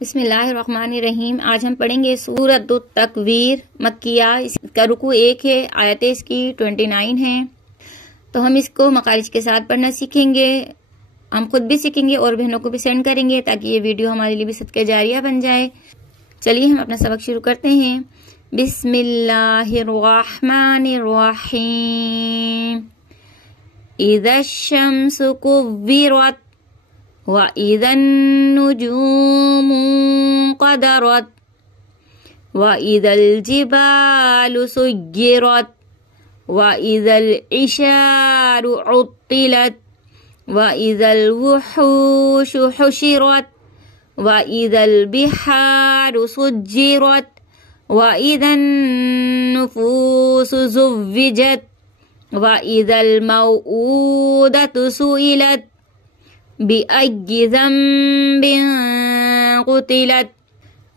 बिस्मिल्लाहिर्रहमानिर्रहीम। आज हम पढ़ेंगे सूरत तकवीर मक्किया। इसका रुकू 1 है, आयतें इसकी 29 हैं। तो हम इसको मकारिज के साथ पढ़ना सीखेंगे। हम खुद भी सीखेंगे और बहनों को भी सेंड करेंगे ताकि ये वीडियो हमारे लिए भी सदका जारिया बन जाए। चलिए हम अपना सबक शुरू करते हैं। बिस्मिल्लाहिर्रहमानिर्रहीम। इज़्शम्सु कुव्विरत व इज़न नुजूमु क़दरत व इज़ल जिबालु सुय्यिरत व इज़ल इशारु उत्तिलत व इज़ल वुहूशु हुशिरत व इज़ल बिहारु सुज्जिरत व इज़न नुफूसु ज़ुव्विजत व इज़ल मौऊदतु सुइलत बिअय्यि ज़ंबिन क़ुतिलत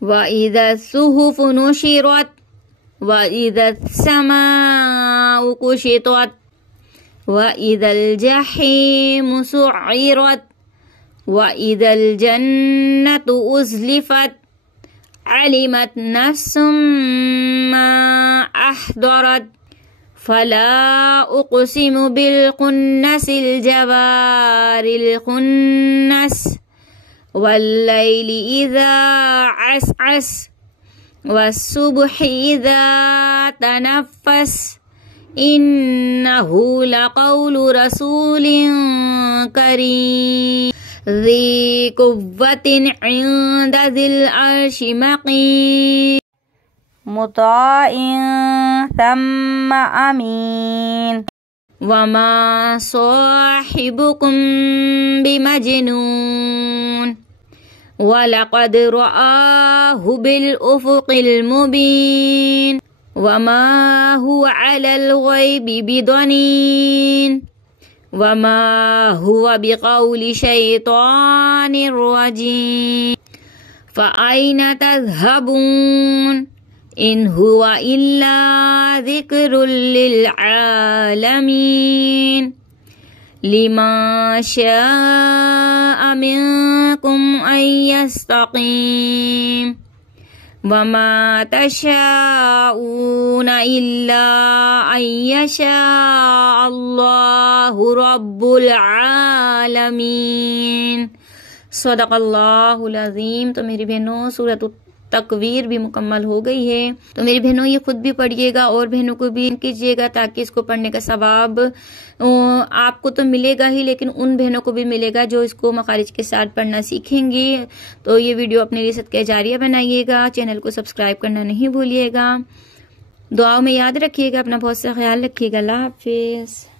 व इज़ा सुहुफ़ु नुशिरत व इज़ा समाउ कुशितत व इज़ल जहीमु सुइरत व इज़ल जन्नतु उज़्लिफ़त अलिमत नफ्सुम मा अहदरत फला उक़सिमु बिल खुन्नसिल जवारिल खुन्नस वल्लैलि इज़ा अस्अस वस्सुब्हि इज़ा तनफ़्फ़स इन्नहु लक़ौलु रसूलिन करीम ज़ी कुव्वतिन इंद ज़िल अर्शि मकीन मुताइन थम्मा अमीन वमा साहिबुकुम बिमजनून वलक़द रआहु बिल उफ़ुक़िल मुबीन वमा हुवा अलल ग़ैबि बिदनीन वमा हुवा बिक़ौलि शैतानिर रजीम फ़अयना तज़हबून इन हुवा इल्ला ज़िक्रुल लिल आलमीन लिमन शाअ मिनकुम अन यस्तक़ीम वमा तशाऊना इल्ला अन यशाअ अल्लाहु रब्बुल आलमीन। सदक़ल्लाहुल अज़ीम। तो मेरी बहनों, सूरत तकवीर भी मुकम्मल हो गई है। तो मेरी बहनों, ये खुद भी पढ़िएगा और बहनों को भी कीजिएगा ताकि इसको पढ़ने का सवाब आपको तो मिलेगा ही, लेकिन उन बहनों को भी मिलेगा जो इसको मखारिज के साथ पढ़ना सीखेंगी। तो ये वीडियो अपने लिए सदका जारिया बनाइएगा। चैनल को सब्सक्राइब करना नहीं भूलिएगा। दुआओं में याद रखिएगा। अपना बहुत सा ख्याल रखिएगा। अल्लाह हाफिज़।